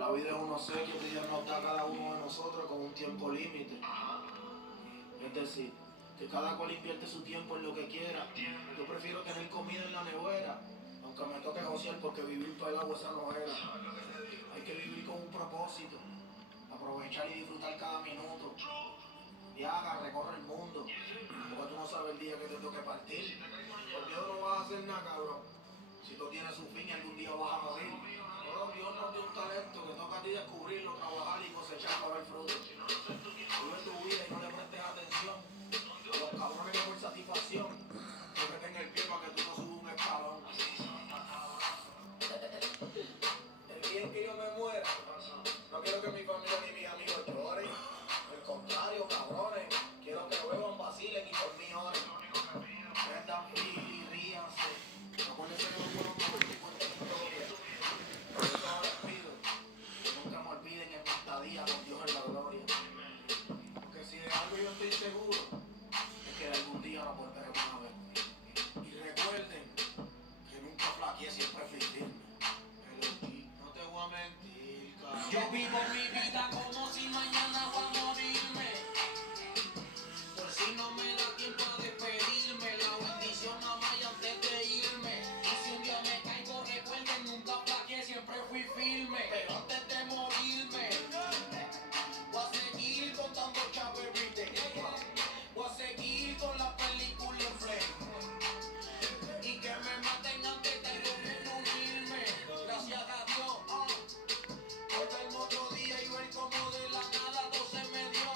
La vida es un obsequio que Dios nos da a cada uno de nosotros con un tiempo límite. Es decir, que cada cual invierte su tiempo en lo que quiera. Yo prefiero tener comida en la nevera, aunque me toque josear porque vivir para el agua esa no era. Hay que vivir con un propósito, aprovechar y disfrutar cada minuto. Viaja, recorre el mundo, porque tú no sabes el día que te toque partir. Por Dios no vas a hacer nada, cabrón. Si tú tienes un fin y algún día vas a morir. Pero Dios nos dio un talento que toca a ti descubrirlo, trabajar y cosechar para el fruto.